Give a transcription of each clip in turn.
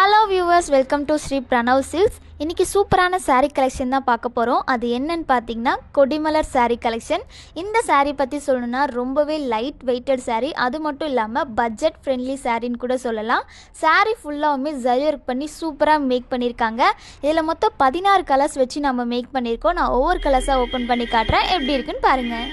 Hello viewers, welcome to Sri Pranav Silks. இன்றைக்கி சூப்பரான sari collection தான் பார்க்க போகிறோம். அது என்னன்னு பார்த்தீங்கன்னா கொடிமலர் சாரீ கலெக்ஷன். இந்த சாரீ பற்றி சொல்லணுன்னா ரொம்பவே லைட் வெயிட்டட் சாரீ, அது மட்டும் இல்லாமல் பட்ஜெட் ஃப்ரெண்ட்லி சாரின்னு கூட சொல்லலாம். சாரீ ஃபுல்லாகவுமே ஜரி ஒர்க் பண்ணி சூப்பராக மேக் பண்ணியிருக்காங்க. இதில் மொத்தம் 16 கலர்ஸ் வச்சு நம்ம மேக் பண்ணியிருக்கோம். நான் ஒவ்வொரு கலர்ஸாக ஓப்பன் பண்ணி காட்டுறேன், எப்படி இருக்குன்னு பாருங்கள்.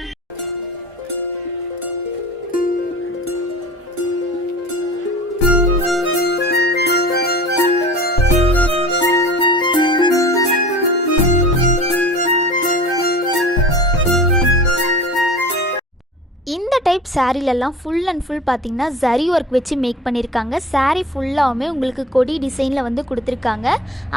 இந்த டைப் சாரீலெல்லாம் ஃபுல் அண்ட் ஃபுல் பார்த்திங்கன்னா ஜரி ஒர்க் வச்சு மேக் பண்ணியிருக்காங்க. சாரீ ஃபுல்லாகவுமே உங்களுக்கு கொடி டிசைனில் வந்து கொடுத்துருக்காங்க.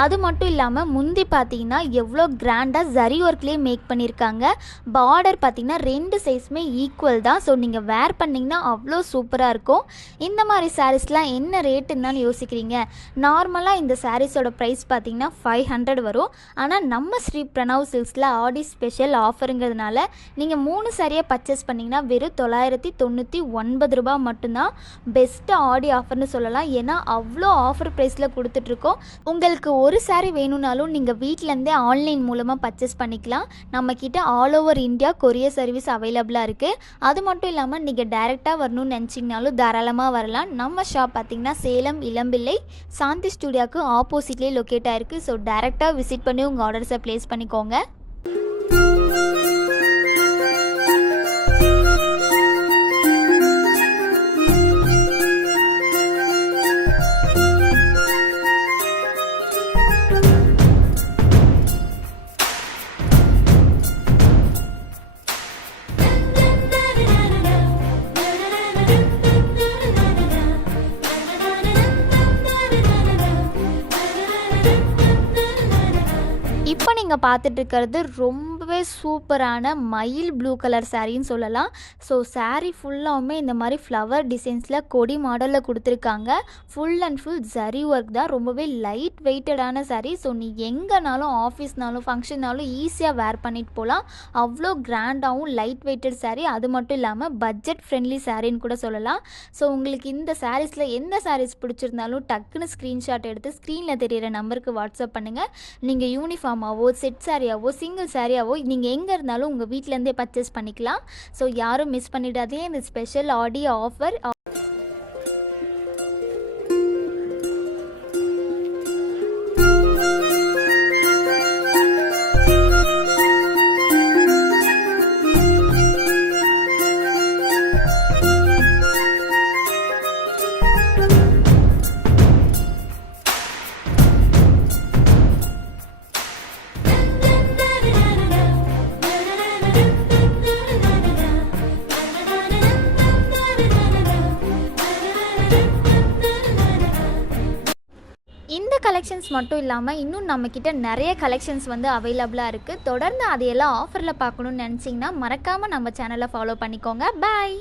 அது மட்டும் இல்லாமல் முந்தி பார்த்திங்கன்னா எவ்வளோ கிராண்டாக ஜரி ஒர்க்லேயே மேக் பண்ணியிருக்காங்க. பார்டர் பார்த்திங்கன்னா 2 சைஸுமே ஈக்குவல் தான். ஸோ நீங்கள் வேர் பண்ணிங்கன்னா அவ்வளோ சூப்பராக இருக்கும். இந்த மாதிரி சாரீஸ்லாம் என்ன ரேட்டுன்னு தான் யோசிக்கிறீங்க. நார்மலாக இந்த சாரீஸோட ப்ரைஸ் பார்த்திங்கன்னா 500 வரும். ஆனால் நம்ம ஸ்ரீ பிரணவ் சில்க்ஸில் ஆடி ஸ்பெஷல் ஆஃபருங்கிறதுனால நீங்கள் 3 சாரியாக பர்ச்சேஸ் பண்ணிங்கன்னா வெறும் 999 ரூபா மட்டும்தான். பெஸ்ட்டு ஆடி ஆஃபர்னு சொல்லலாம். ஏன்னா அவ்வளோ ஆஃபர் ப்ரைஸில் கொடுத்துட்ருக்கோம். உங்களுக்கு ஒரு சாரீ வேணும்னாலும் நீங்கள் வீட்டிலேருந்தே ஆன்லைன் மூலமாக பர்ச்சேஸ் பண்ணிக்கலாம். நம்மக்கிட்ட all over India courier service அவைலபிளாக இருக்குது. அது மட்டும் இல்லாமல் நீங்கள் டைரெக்டாக வரணும்னு நினச்சிங்கனாலும் தாராளமாக வரலாம். நம்ம ஷாப் பார்த்திங்கன்னா சேலம் இளம்பிள்ளை சாந்தி ஸ்டுடியோக்கு ஆப்போசிட்லேயே லொக்கேட் ஆகிருக்கு. ஸோ டைரெக்டாக விசிட் பண்ணி உங்கள் ஆர்டர்ஸை ப்ளேஸ் பண்ணிக்கோங்க. இப்போ நீங்கள் பார்த்துட்ருக்கிறது ரொம்பவே சூப்பரான மயில் ப்ளூ கலர் சாரின்னு சொல்லலாம். ஸோ சாரீ ஃபுல்லாகவுமே இந்த மாதிரி ஃப்ளவர் டிசைன்ஸில் கொடி மாடலில் கொடுத்துருக்காங்க. Full and full zari work தான். ரொம்பவே லைட் வெயிட்டடான சாரீ. ஸோ நீ எங்கேனாலும் ஆஃபீஸ்னாலும் ஃபங்க்ஷன்னாலும் ஈஸியாக வேர் பண்ணிட்டு போகலாம். அவ்வளோ கிராண்டாகவும் லைட் வெயிட்டட் சாரீ. அது மட்டும் இல்லாமல் பட்ஜெட் ஃப்ரெண்ட்லி சாரின்னு கூட சொல்லலாம். ஸோ உங்களுக்கு இந்த சாரீஸில் எந்த சாரீஸ் பிடிச்சிருந்தாலும் டக்குன்னு ஸ்க்ரீன்ஷாட் எடுத்து ஸ்க்ரீனில் தெரியிற நம்பருக்கு வாட்ஸ்அப் பண்ணுங்கள். நீங்கள் யூனிஃபார்ம் செட் சாரியாவோ சிங்கிள் சாரியாவோ நீங்கள் எங்கே இருந்தாலும் உங்கள் வீட்டிலேருந்தே பர்ச்சேஸ் பண்ணிக்கலாம். ஸோ யாரும் மிஸ் பண்ணிடாதே இந்த ஸ்பெஷல் ஆடி ஆஃபர். இந்த கலெக்ஷன்ஸ் மட்டும் இல்லாமல் இன்னும் நம்மக்கிட்ட நிறைய கலெக்ஷன்ஸ் வந்து அவைலபிளாக இருக்குது. தொடர்ந்து அதையெல்லாம் ஆஃபரில் பார்க்கணுன்னு நினச்சிங்கன்னா மறக்காமல் நம்ம சேனலை ஃபாலோ பண்ணிக்கோங்க. பாய்.